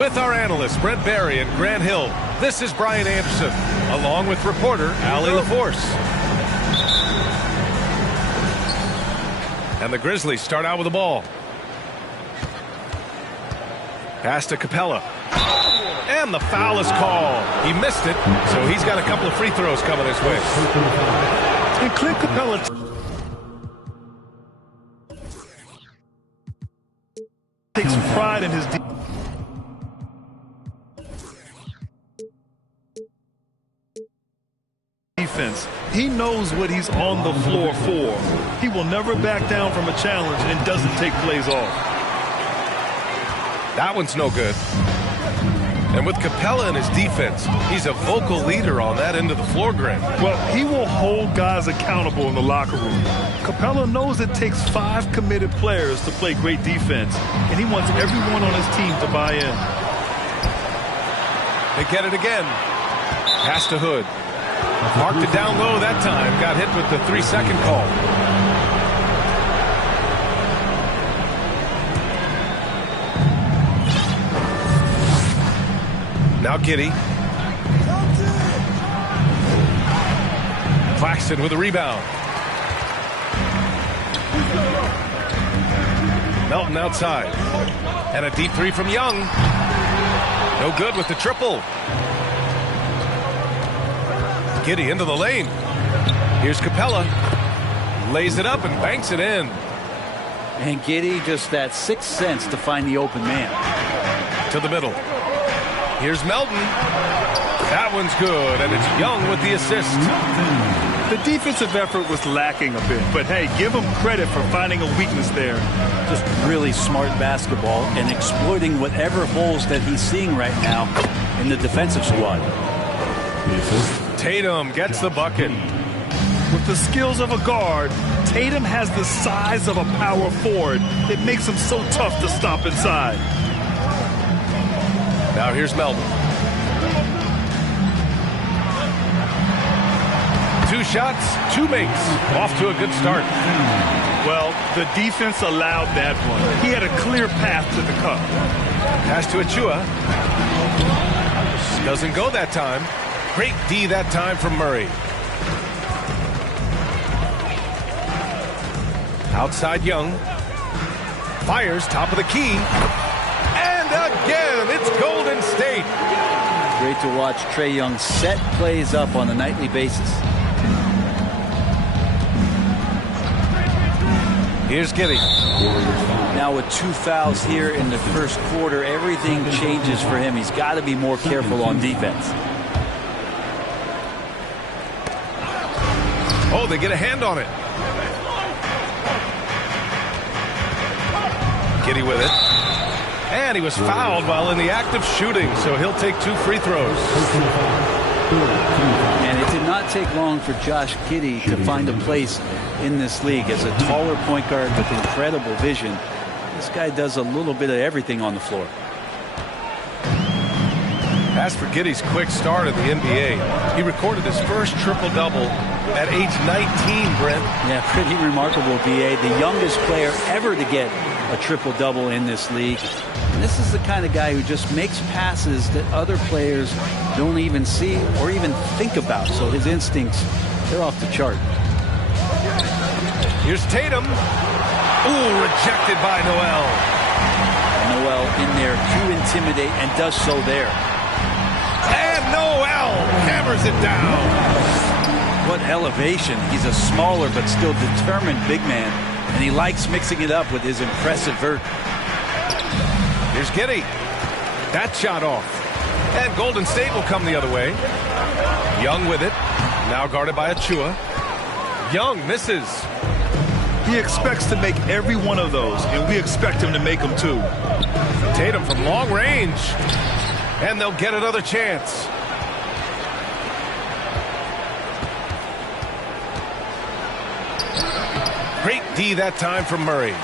With our analysts, Brent Barry and Grant Hill, this is Brian Anderson, along with reporter Allie LaForce. And the Grizzlies start out with the ball. Pass to Capella. And the foul is called. He missed it, so he's got a couple of free throws coming his way. And Clint Capella takes pride in his defense. He knows what he's on the floor for. He will never back down from a challenge and doesn't take plays off. That one's no good. And with Capella in his defense, he's a vocal leader on that end of the floor, Grant. Well, he will hold guys accountable in the locker room. Capella knows it takes 5 committed players to play great defense, and he wants everyone on his team to buy in. They get it again. Pass to Hood. Marked it down low that time. Got hit with the 3-second call. Now Giddey. Claxton with a rebound. Melton outside. And a deep three from Young. No good with the triple. Giddey into the lane. Here's Capella. Lays it up and banks it in. And Giddey just that sixth sense to find the open man. To the middle. Here's Melton. That one's good, and it's Young with the assist. The defensive effort was lacking a bit, but hey, give him credit for finding a weakness there. Just really smart basketball and exploiting whatever holes that he's seeing right now in the defensive squad. Tatum gets the bucket. With the skills of a guard, Tatum has the size of a power forward. It makes him so tough to stop inside. Now here's Melton. 2 shots, 2 makes. Off to a good start. Well, the defense allowed that one. He had a clear path to the cup. Pass to Achua. Doesn't go that time. Great D that time from Murray. Outside Young. Fires top of the key. And again, it's Golden State. Great to watch Trae Young set plays up on a nightly basis. Here's Giddey. Now with 2 fouls here in the first quarter, everything changes for him. He's got to be more careful on defense. Oh, they get a hand on it. Giddey with it. And he was fouled while in the act of shooting, so he'll take 2 free throws. And it did not take long for Josh Giddey to find a place in this league as a taller point guard with incredible vision. This guy does a little bit of everything on the floor. As for Giddey's quick start in the NBA, he recorded his first triple-double at age 19, Brent. Yeah, pretty remarkable, B.A. The youngest player ever to get a triple-double in this league. And this is the kind of guy who just makes passes that other players don't even see or even think about. So his instincts, they're off the chart. Here's Tatum. Ooh, rejected by Noel. Noel in there to intimidate and does so there. And Noel hammers it down. What elevation. He's a smaller but still determined big man. And he likes mixing it up with his impressive vert. Here's Giddey. That shot off. And Golden State will come the other way. Young with it. Now guarded by Achua. Young misses. He expects to make every one of those, and we expect him to make them too. Tatum from long range. And they'll get another chance. Great D that time from Murray.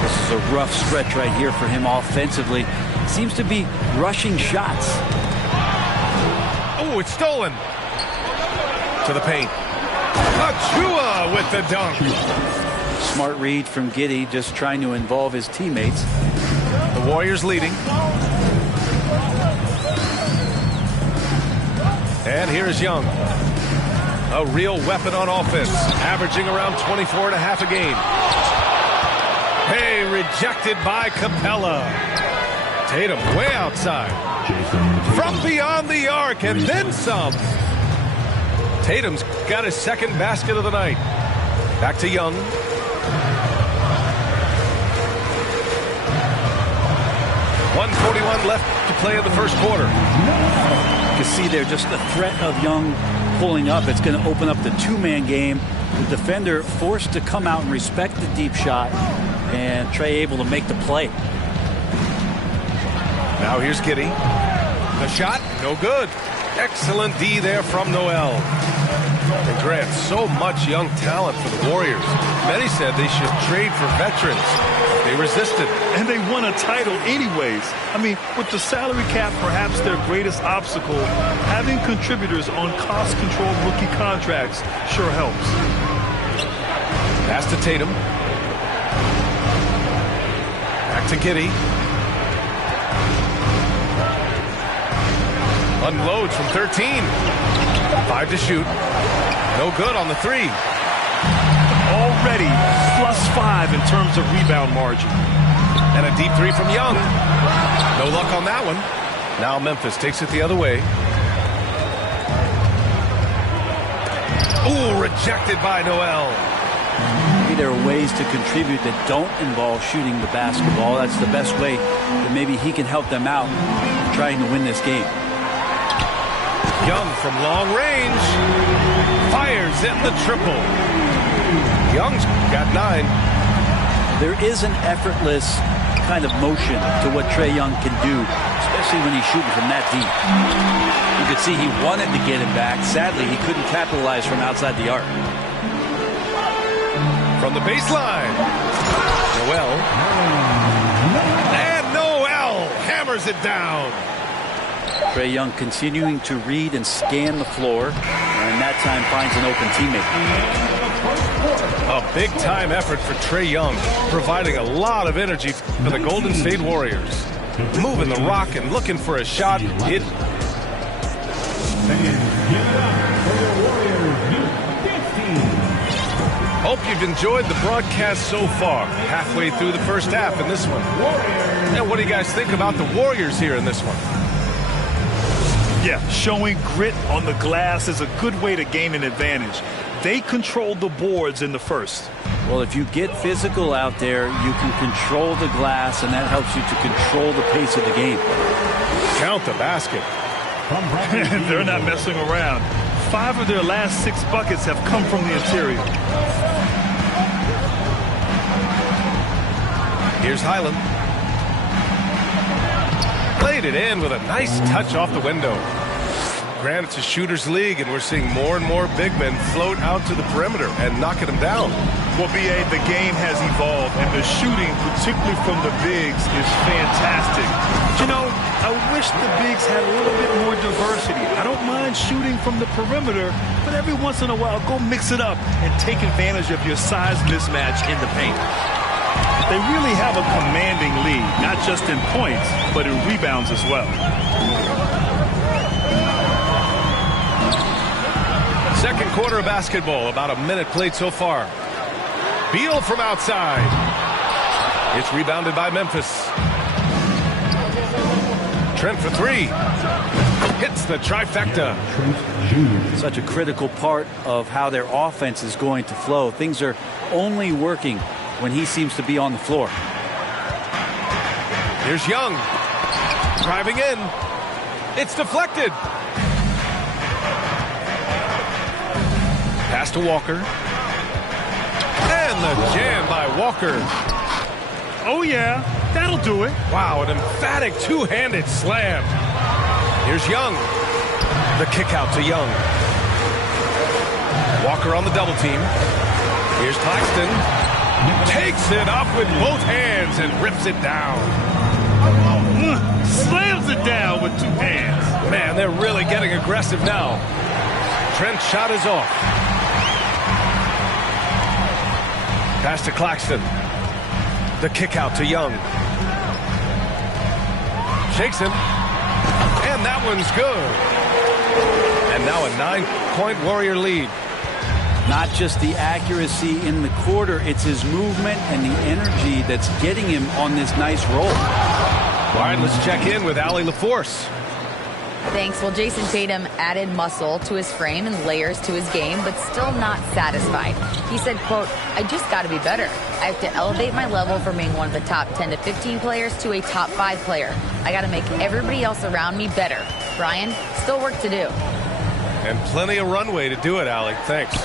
This is a rough stretch right here for him offensively. Seems to be rushing shots. Oh, it's stolen. To the paint. Achua with the dunk. Smart read from Giddey, just trying to involve his teammates. The Warriors leading. And here's Young. A real weapon on offense, averaging around 24.5 a game. Hey, rejected by Capella. Tatum way outside. From beyond the arc, and then some. Tatum's got his second basket of the night. Back to Young. .141 left to play in the first quarter. You can see there just the threat of Young pulling up. It's going to open up the two-man game. The defender forced to come out and respect the deep shot, and Trey able to make the play. Now here's Giddey. The shot, no good. Excellent D there from Noel. And Grant, so much young talent for the Warriors. Many said they should trade for veterans. They resisted. And they won a title anyways. I mean, with the salary cap perhaps their greatest obstacle, having contributors on cost-controlled rookie contracts sure helps. Pass to Tatum. Back to Giddey. Unloads from 13. 5 to shoot. No good on the three. Already +5 in terms of rebound margin. And a deep three from Young. No luck on that one. Now Memphis takes it the other way. Ooh, rejected by Noel. Maybe there are ways to contribute that don't involve shooting the basketball. That's the best way that maybe he can help them out trying to win this game. Young from long range fires in the triple. Young's got 9. There is an effortless kind of motion to what Trae Young can do, especially when he's shooting from that deep. You could see he wanted to get it back. Sadly, he couldn't capitalize from outside the arc. From the baseline, Noel. And Noel hammers it down. Trae Young continuing to read and scan the floor, and that time finds an open teammate. A big-time effort for Trae Young, providing a lot of energy for the Golden State Warriors. Moving the rock and looking for a shot. Hope you've enjoyed the broadcast so far. Halfway through the first half in this one. And what do you guys think about the Warriors here in this one? Yeah, showing grit on the glass is a good way to gain an advantage. They controlled the boards in the first. Well, if you get physical out there, you can control the glass, and that helps you to control the pace of the game. Count the basket. They're not messing around. 5 of their last 6 buckets have come from the interior. Here's Highland. Played it in with a nice touch off the window. Granted, it's a shooter's league, and we're seeing more and more big men float out to the perimeter and knocking them down. Well, B.A., the game has evolved, and the shooting, particularly from the bigs, is fantastic. But, you know, I wish the bigs had a little bit more diversity. I don't mind shooting from the perimeter, but every once in a while, go mix it up and take advantage of your size mismatch in the paint. They really have a commanding lead, not just in points, but in rebounds as well. Second quarter of basketball, about a minute played so far. Beal from outside. It's rebounded by Memphis. Trent for 3. Hits the trifecta. Such a critical part of how their offense is going to flow. Things are only working when he seems to be on the floor. Here's Young. Driving in. It's deflected. Pass to Walker. And the jam by Walker. Oh, yeah. That'll do it. Wow, an emphatic two-handed slam. Here's Young. The kick out to Young. Walker on the double team. Here's Claxton. Takes it up with both hands and rips it down. Slams it down with 2 hands. Man, they're really getting aggressive now. Trent's shot is off. Pass to Claxton. The kick out to Young. Shakes him. And that one's good. And And now a 9-point Warrior lead. Not just the accuracy in the quarter, it's his movement and the energy that's getting him on this nice roll. All right, let's check in with Allie LaForce. Thanks. Well, Jason Tatum added muscle to his frame and layers to his game, but still not satisfied. He said, quote, "I just got to be better. I have to elevate my level from being one of the top 10 to 15 players to a top 5 player. I got to make everybody else around me better." Brian, still work to do. And plenty of runway to do it, Allie. Thanks.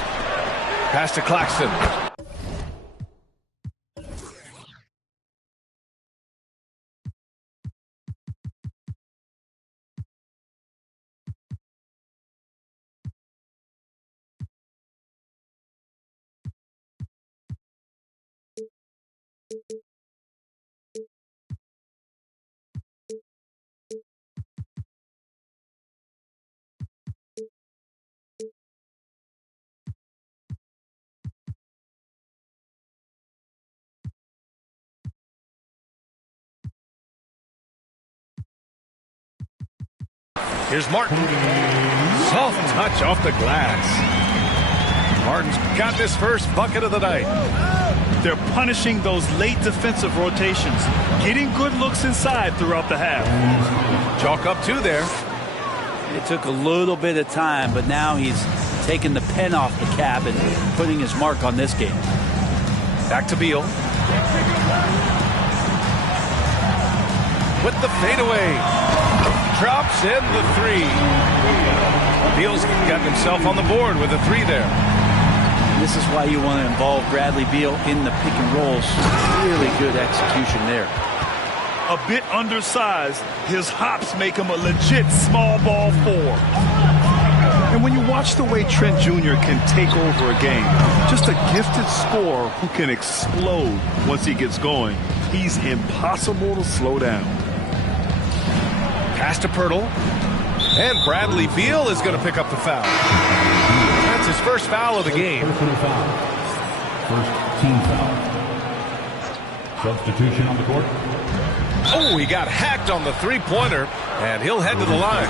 Pass to Claxton. Here's Martin. Soft touch off the glass. Martin's got his first bucket of the night. They're punishing those late defensive rotations, getting good looks inside throughout the half. Chalk up 2 there. It took a little bit of time, but now he's taking the pen off the cap and putting his mark on this game. Back to Beal. With the fadeaway. Drops in the 3. Beal's got himself on the board with a 3 there. And this is why you want to involve Bradley Beal in the pick and rolls. Really good execution there. A bit undersized, his hops make him a legit small ball 4. And when you watch the way Trent Jr. can take over a game, just a gifted scorer who can explode once he gets going, he's impossible to slow down. Pass to Pirtle. And Bradley Beal is going to pick up the foul. That's his first foul of the game. First team foul. Substitution on the court. Oh, he got hacked on the 3-pointer, and he'll head to the line.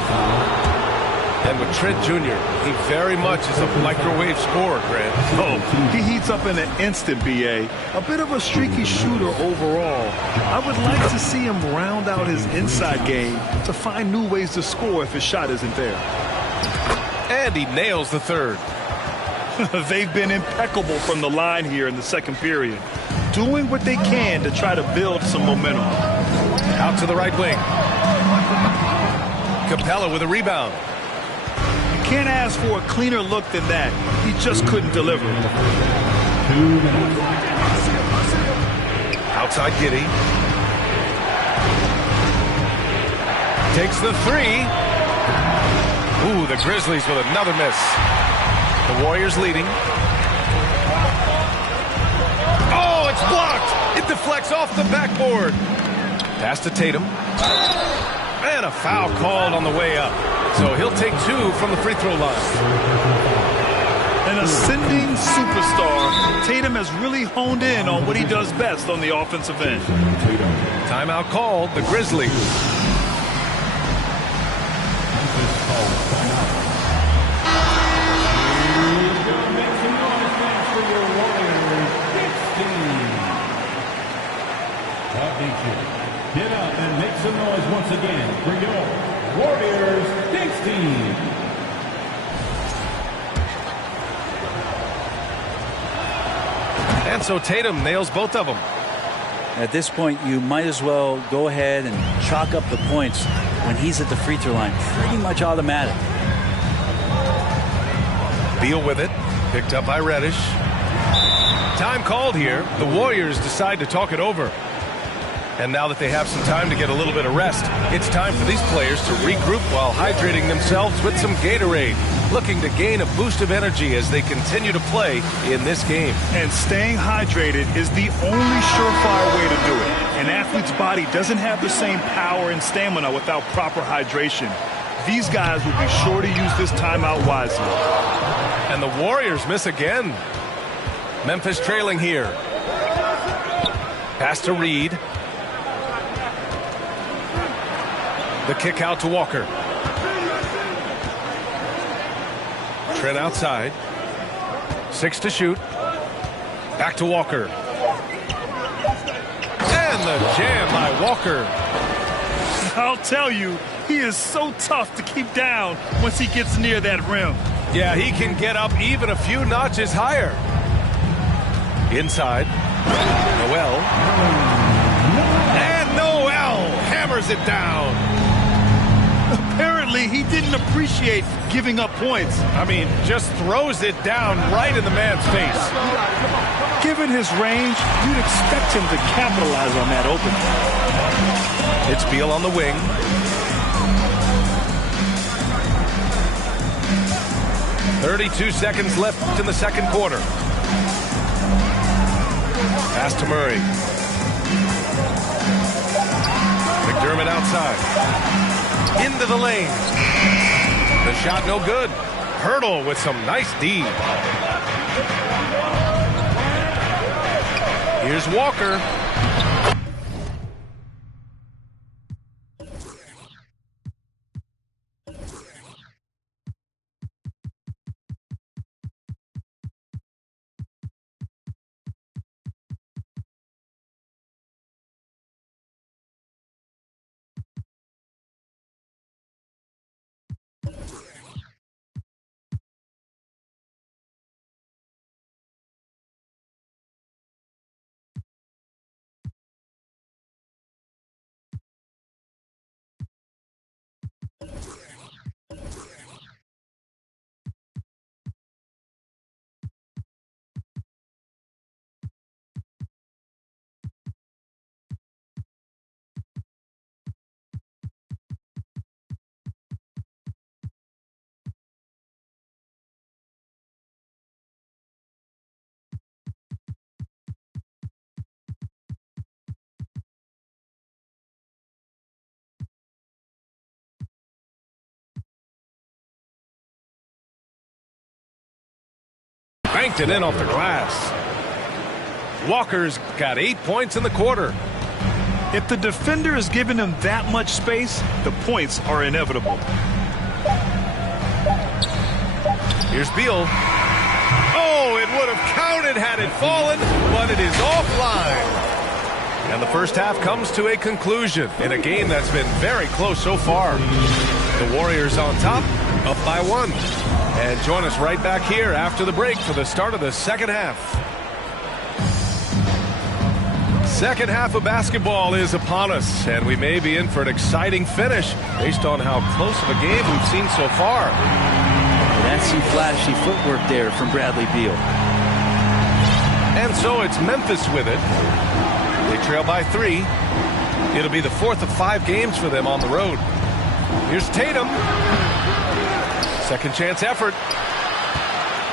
And with Trent Jr., he very much is a microwave scorer, Grant. Oh, he heats up in an instant, B.A. A bit of a streaky shooter overall. I would like to see him round out his inside game to find new ways to score if his shot isn't there. And he nails the 3rd. They've been impeccable from the line here in the second period, doing what they can to try to build some momentum. Out to the right wing. Capella with a rebound. Can't ask for a cleaner look than that. He just couldn't deliver. 2 minutes. Outside Giddey. Takes the 3. Ooh, the Grizzlies with another miss. The Warriors leading. Oh, it's blocked. It deflects off the backboard. Pass to Tatum. And a foul called on the way up. So he'll take 2 from the free throw line. An ascending superstar, Tatum has really honed in on what he does best on the offensive end. Timeout called, the Grizzlies. Get up and make some noise once again for your Warriors Knicks team. And so Tatum nails both of them. At this point, you might as well go ahead and chalk up the points when he's at the free throw line. Pretty much automatic. Beal with it. Picked up by Reddish. Time called here. The Warriors decide to talk it over. And now that they have some time to get a little bit of rest, it's time for these players to regroup while hydrating themselves with some Gatorade, looking to gain a boost of energy as they continue to play in this game. And staying hydrated is the only surefire way to do it. An athlete's body doesn't have the same power and stamina without proper hydration. These guys will be sure to use this timeout wisely. And the Warriors miss again. Memphis trailing here. Pass to Reed. The kick out to Walker. Trent outside. 6 to shoot. Back to Walker. And the jam by Walker. I'll tell you, he is so tough to keep down once he gets near that rim. Yeah, he can get up even a few notches higher. Inside. Noel. And Noel hammers it down. Apparently, he didn't appreciate giving up points. I mean, just throws it down right in the man's face. Given his range, you'd expect him to capitalize on that opening. It's Beal on the wing. .32 seconds left in the second quarter. Pass to Murray. McDermott outside. Into the lane. The shot no good. Hurdle with some nice D. Here's Walker. Banked it in off the glass. Walker's got 8 points in the quarter. If the defender is giving him that much space, the points are inevitable. Here's Beal. Oh, it would have counted had it fallen, but it is offline. And the first half comes to a conclusion in a game that's been very close so far. The Warriors on top, up by 1. And join us right back here after the break for the start of the second half. Second half of basketball is upon us, and we may be in for an exciting finish based on how close of a game we've seen so far. That's some flashy footwork there from Bradley Beal. And so it's Memphis with it. They trail by 3. It'll be the 4th of 5 games for them on the road. Here's Tatum. Second chance effort.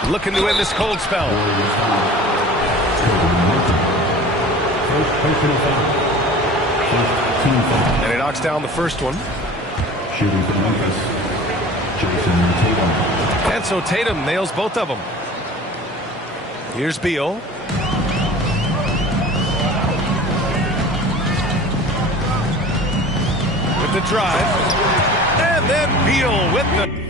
Looking to end this cold spell. And he knocks down the first one. Shooting for Memphis, Jason Tatum. And so Tatum nails both of them. Here's Beal. With the drive. And then Beal with the...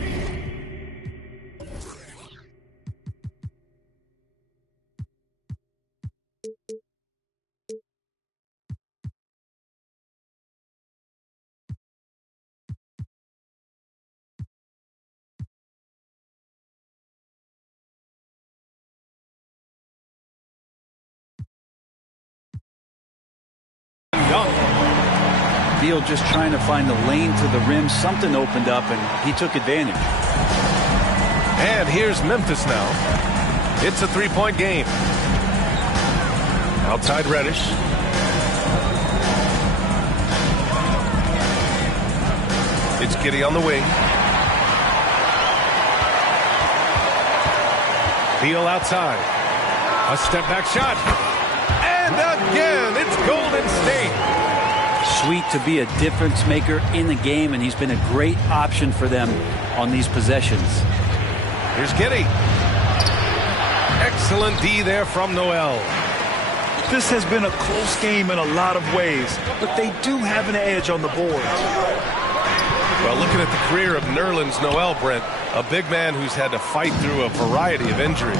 Beal just trying to find the lane to the rim. Something opened up, and he took advantage. And here's Memphis now. It's a 3-point game. Outside Reddish. It's Giddey on the wing. Beal outside. A step-back shot. And again, it's Golden State. Sweet to be a difference maker in the game, and he's been a great option for them on these possessions. Here's Giddey. Excellent D there from Noel. This has been a close game in a lot of ways, but they do have an edge on the board. Well, looking at the career of Nerlens Noel, Brent, a big man who's had to fight through a variety of injuries.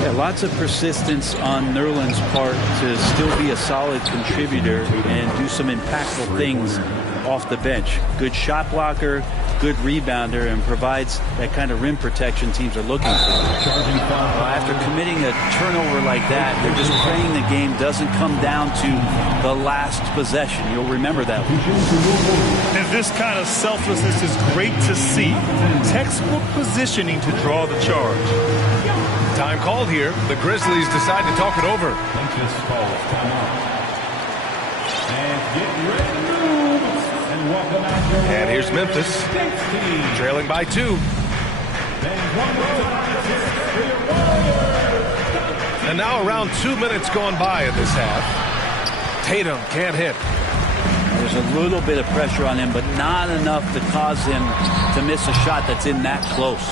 Yeah, lots of persistence on Nerlens' part to still be a solid contributor and do some impactful things off the bench. Good shot blocker, good rebounder, and provides that kind of rim protection teams are looking for. After committing a turnover like that, they're just praying the game doesn't come down to the last possession. You'll remember that one. And this kind of selflessness is great to see. Textbook positioning to draw the charge. Time called here. The Grizzlies decide to talk it over. Memphis calls timeout. And get ready to move. And welcome out your And here's Memphis, 16. trailing by 2. And one more time, it's here for your Warriors. And now around 2 minutes gone by in this half. Tatum can't hit. There's a little bit of pressure on him, but not enough to cause him to miss a shot that's in that close.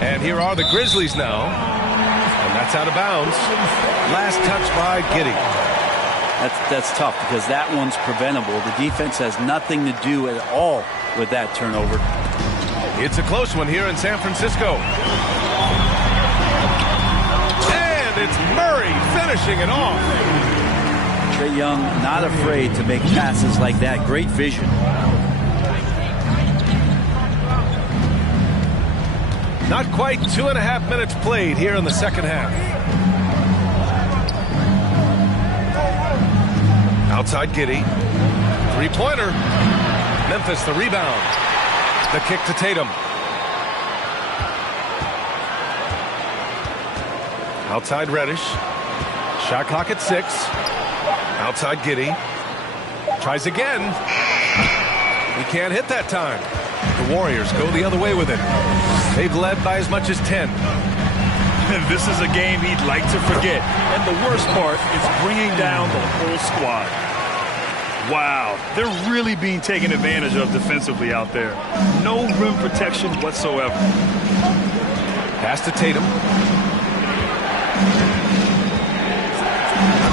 And here are the Grizzlies now. And that's out of bounds. Last touch by Giddey. That's tough because that one's preventable. The defense has nothing to do at all with that turnover. It's a close one here in San Francisco. And it's Murray finishing it off. Trae Young not afraid to make passes like that. Great vision. Not quite 2.5 minutes played here in the second half. Outside Giddey. Three-pointer. Memphis the rebound. The kick to Tatum. Outside Reddish. Shot clock at 6. Outside Giddey. Tries again. He can't hit that time. The Warriors go the other way with it. They've led by as much as 10. And this is a game he'd like to forget. And the worst part is bringing down the whole squad. Wow, they're really being taken advantage of defensively out there. No rim protection whatsoever. Pass to Tatum.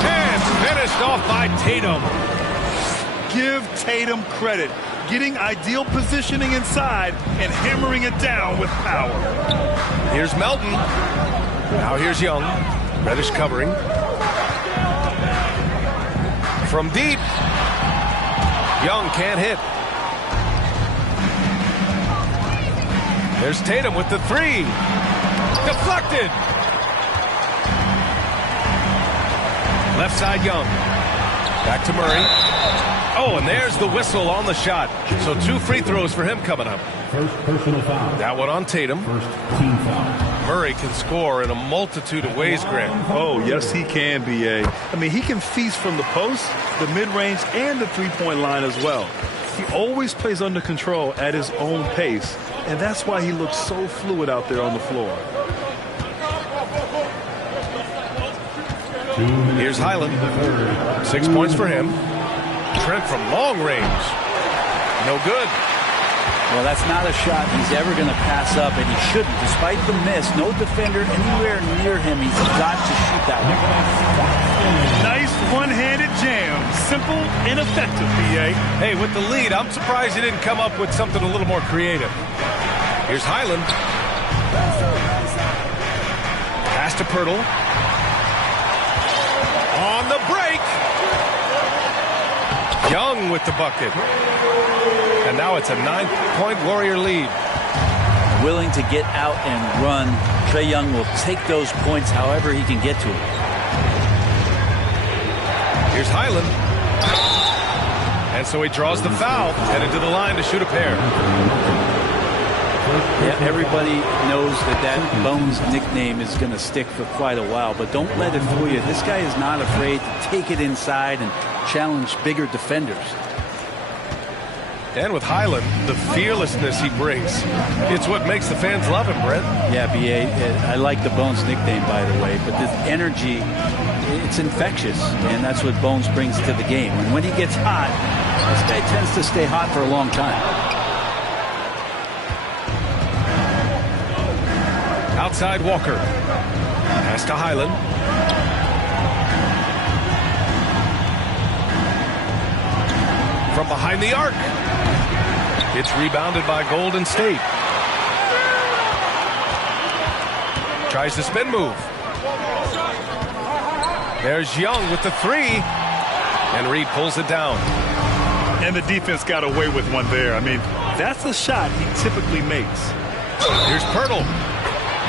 And finished off by Tatum. Give Tatum credit. Getting ideal positioning inside and hammering it down with power. Here's Melton. Now here's Young. Reddish covering. From deep. Young can't hit. There's Tatum with the 3. Deflected. Left side Young. Back to Murray. Oh, and there's the whistle on the shot. So 2 free throws for him coming up. First personal foul. That one on Tatum. First team foul. Murray can score in a multitude of ways, Grant. Oh, yes, he can, B.A. I mean, he can feast from the post, the mid-range, and the three-point line as well. He always plays under control at his own pace, and that's why he looks so fluid out there on the floor. Here's Highland. 6 points for him. Trent from long range. No good. Well, that's not a shot he's ever going to pass up, and he shouldn't. Despite the miss, no defender anywhere near him. He's got to shoot that one. Nice one-handed jam. Simple and effective, B.A. Hey, with the lead, I'm surprised he didn't come up with something a little more creative. Here's Highland. Pass to Pirtle. On the break. Young with the bucket. And now it's a 9-point Warrior lead. Willing to get out and run. Trae Young will take those points however he can get to it. Here's Highland. And so he draws the foul, headed to the line to shoot a pair. Yeah, everybody knows that Bones nickname is going to stick for quite a while, but don't let it fool you. This guy is not afraid to take it inside and challenge bigger defenders. And with Highland, the fearlessness he brings, it's what makes the fans love him, Brent. Yeah, B.A., I like the Bones nickname, by the way, but this energy, it's infectious, and that's what Bones brings to the game. And when he gets hot, this guy tends to stay hot for a long time. Outside Walker. Pass to Highland. From behind the arc. It's rebounded by Golden State. Tries the spin move. There's Young with the three. And Reed pulls it down. And the defense got away with one there. I mean, that's the shot he typically makes. Here's Pirtle.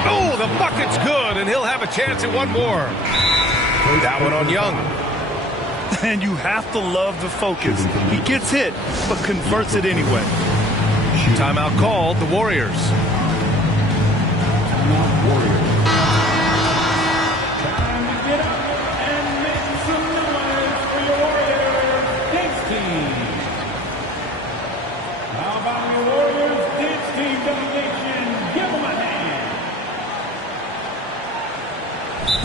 Oh, the bucket's good, and he'll have a chance at one more. That one on Young. And you have to love the focus. He gets hit, but converts it anyway. Timeout called, the Warriors. Time to get up and make some noise for your Warriors dance team. How about your Warriors dance team delegation? Give them a hand.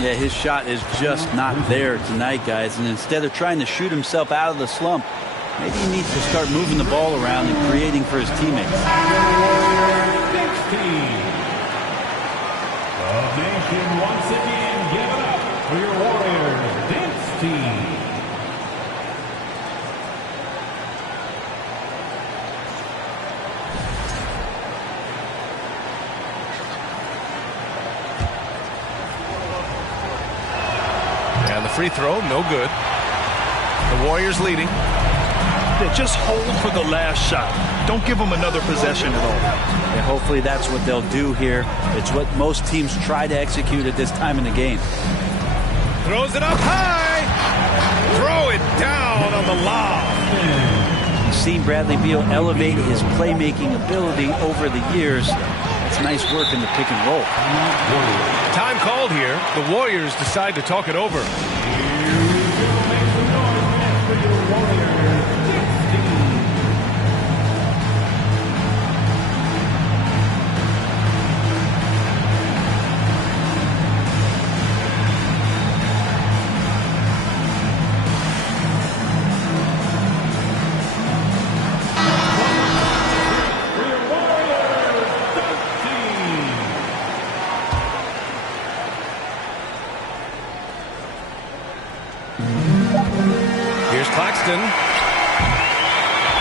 Yeah, his shot is just not there tonight, guys. And instead of trying to shoot himself out of the slump, maybe he needs to start moving the ball around and creating for his teammates. Dance team. The nation once again give it up for your Warriors dance team. And the free throw, no good. The Warriors leading. Yeah, just hold for the last shot. Don't give them another possession at all. And hopefully that's what they'll do here. It's what most teams try to execute at this time in the game. Throws it up high. Throw it down on the lob. You've seen Bradley Beal elevate his playmaking ability over the years. It's nice work in the pick and roll. Time called here. The Warriors decide to talk it over.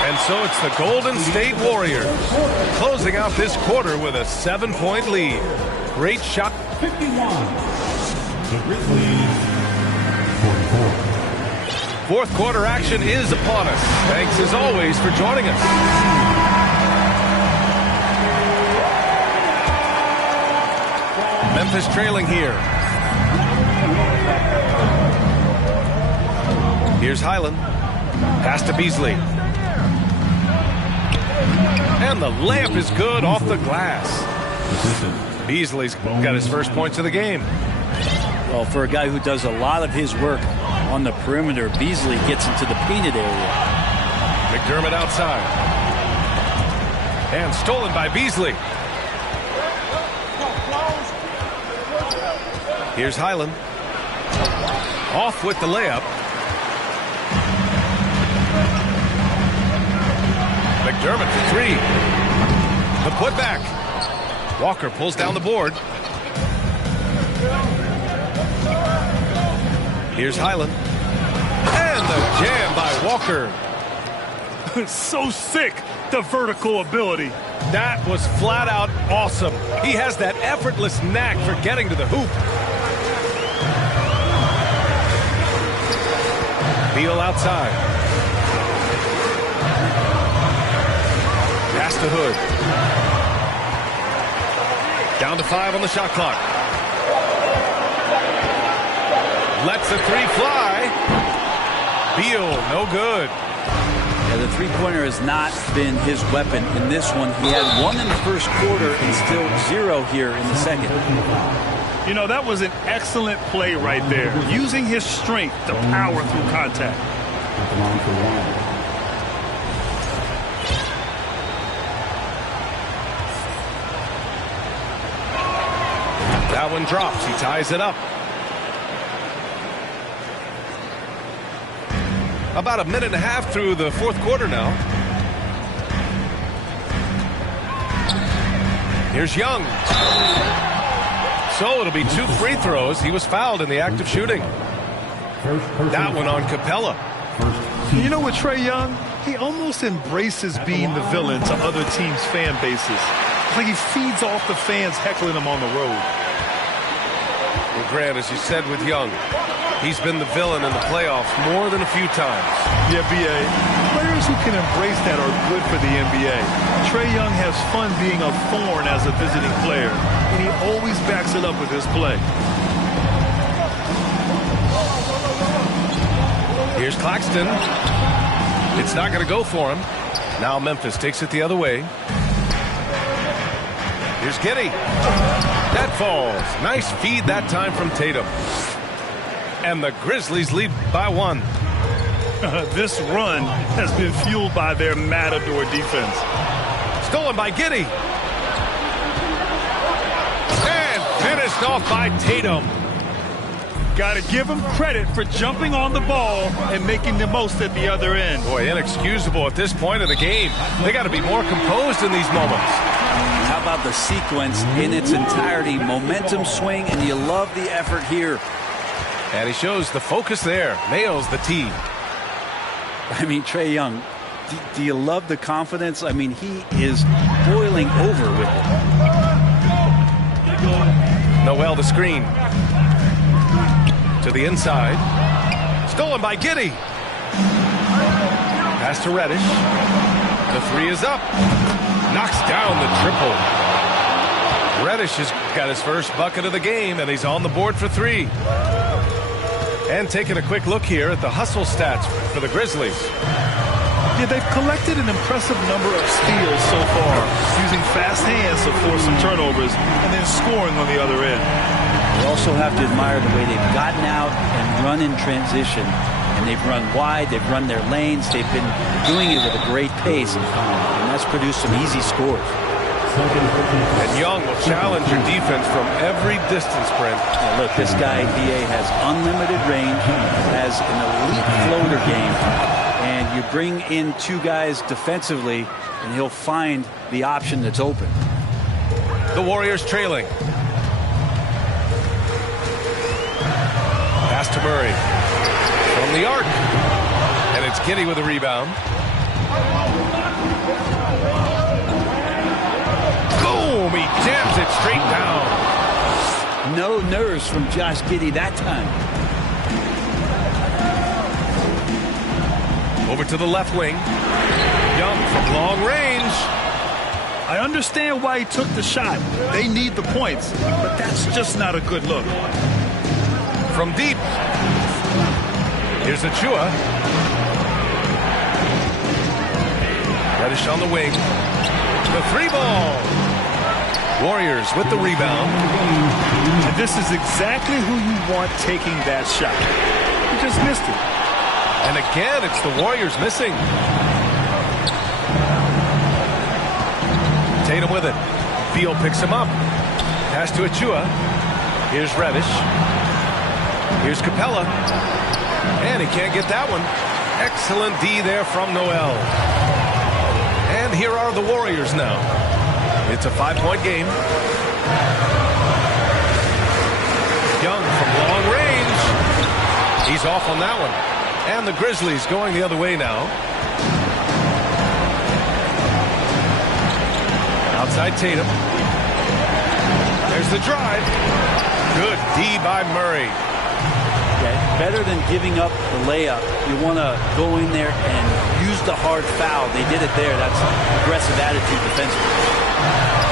And so it's the Golden State Warriors closing out this quarter with a 7-point lead. Great shot. 51. The Grizzlies 44. Fourth quarter action is upon us. Thanks as always for joining us. Memphis trailing here. Here's Highland. Pass to Beasley. And the layup is good off the glass. Beasley's got his first points of the game. Well, for a guy who does a lot of his work on the perimeter, Beasley gets into the painted area. McDermott outside. And stolen by Beasley. Here's Highland. Off with the layup. McDermott for three. The putback. Walker pulls down the board. Here's Highland. And the jam by Walker. So sick, the vertical ability. That was flat out awesome. He has that effortless knack for getting to the hoop. Beal outside. Pass to Hood. Down to 5 on the shot clock. Lets the three fly. Beal, no good. Yeah, the three-pointer has not been his weapon in this one. He had one in the first quarter and still 0 here in the second. You know, that was an excellent play right there. Using his strength to power through contact. That one drops. He ties it up. About a minute and a half through the fourth quarter now. Here's Young. So it'll be 2 free throws. He was fouled in the act of shooting. That one on Capella. You know, with Trae Young, He almost embraces being the villain to other teams' fan bases. It's like he feeds off the fans heckling him on the road. Well, Grant, as you said with Young, he's been the villain in the playoffs more than a few times. Yeah, B.A. Players who can embrace that are good for the NBA. Trae Young has fun being a thorn as a visiting player, and he always backs it up with his play. Here's Claxton. It's not going to go for him. Now Memphis takes it the other way. Here's Giddey. That falls. Nice feed that time from Tatum. And the Grizzlies lead by 1. This run has been fueled by their matador defense. Stolen by Giddey. And finished off by Tatum. Got to give him credit for jumping on the ball and making the most at the other end. Boy, inexcusable at this point of the game. They got to be more composed in these moments. How about the sequence in its entirety? Momentum swing, and you love the effort here. And he shows the focus there. Nails the tee. I mean, Trae Young, do you love the confidence? I mean, he is boiling over with it. Noel the screen. To the inside. Stolen by Giddey. Pass to Reddish. The 3 is up. Knocks down the triple. Reddish has got his first bucket of the game, and he's on the board for 3. And taking a quick look here at the hustle stats for the Grizzlies. Yeah, they've collected an impressive number of steals so far, using fast hands to force some turnovers and then scoring on the other end. You also have to admire the way they've gotten out and run in transition. And they've run wide, they've run their lanes, they've been doing it with a great pace. And that's produced some easy scores. And Young will challenge your defense from every distance, Brent. Yeah, look, this guy, B.A., has unlimited range, has an elite floater game. And you bring in 2 guys defensively, and he'll find the option that's open. The Warriors trailing. Pass to Murray. From the arc. And it's Giddey with a rebound. Boom! He jams it straight down. No nerves from Josh Giddey that time. Over to the left wing. Young from long range. I understand why he took the shot. They need the points, but that's just not a good look. From deep. Here's Achua. Reddish on the wing. The 3-ball. Warriors with the rebound. And this is exactly who you want taking that shot. He just missed it. And again, it's the Warriors missing. Tatum with it. Beal picks him up. Pass to Achua. Here's Reddish. Here's Capella. And he can't get that one. Excellent D there from Noel. And here are the Warriors now. It's a 5-point game. Young from long range. He's off on that one. And the Grizzlies going the other way now. Outside Tatum. There's the drive. Good D by Murray. Yeah, better than giving up the layup. You want to go in there and use the hard foul. They did it there. That's aggressive attitude defensively.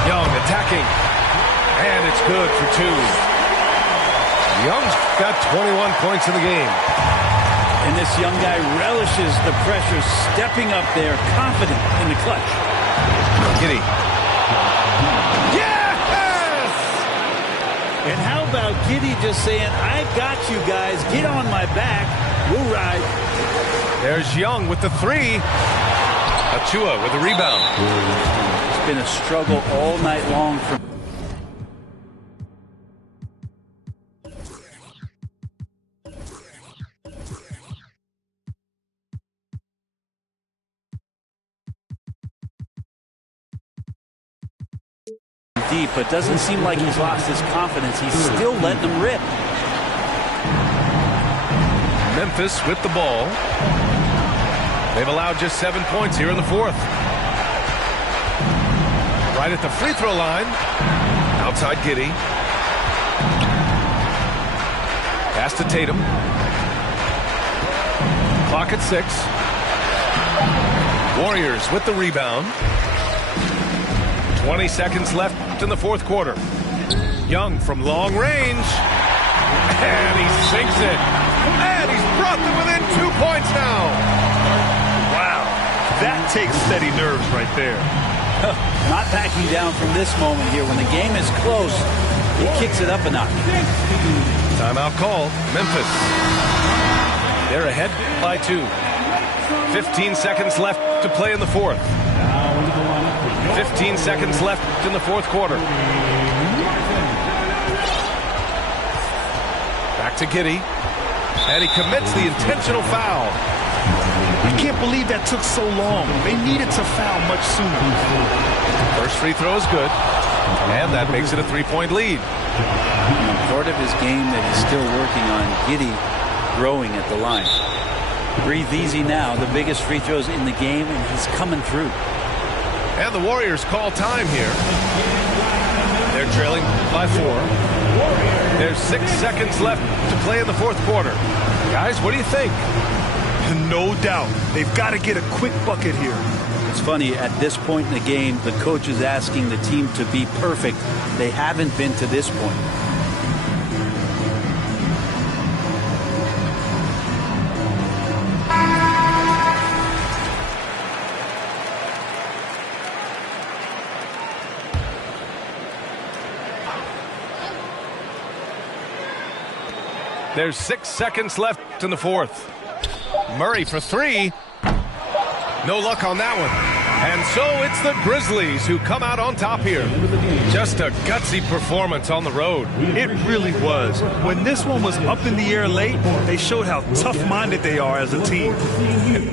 Young attacking. And it's good for 2. Young's got 21 points in the game. And this young guy relishes the pressure, stepping up there, confident in the clutch. Giddey. Yes! And how about Giddey just saying, I got you guys, get on my back, we'll ride. There's Young with the 3. Achua with the rebound. It's been a struggle all night long for deep, but doesn't seem like he's lost his confidence. He's still letting them rip. Memphis with the ball. They've allowed just 7 points here in the fourth. Right at the free throw line. Outside Giddey. Pass to Tatum. Clock at 6. Warriors with the rebound. 20 seconds left in the fourth quarter. Young from long range. And he sinks it. And he's brought them within 2 points now. Wow. That takes steady nerves right there. Not backing down from this moment here. When the game is close, he kicks it up a notch. Timeout called. Memphis. They're ahead by 2. 15 seconds left to play in the fourth. 15 seconds left in the fourth quarter. Back to Giddey. And he commits the intentional foul. I can't believe that took so long. They needed to foul much sooner. First free throw is good. And that makes it a 3-point lead. Part of his game that he's still working on, Giddey growing at the line. Breathe easy now. The biggest free throws in the game, and he's coming through. And the Warriors call time here. They're trailing by 4. There's 6 seconds left to play in the fourth quarter. Guys, what do you think? No doubt. They've got to get a quick bucket here. It's funny, at this point in the game, the coach is asking the team to be perfect. They haven't been to this point. There's 6 seconds left in the fourth. Murray for 3. No luck on that one. And so it's the Grizzlies who come out on top here. Just a gutsy performance on the road. It really was. When this one was up in the air late, they showed how tough-minded they are as a team. And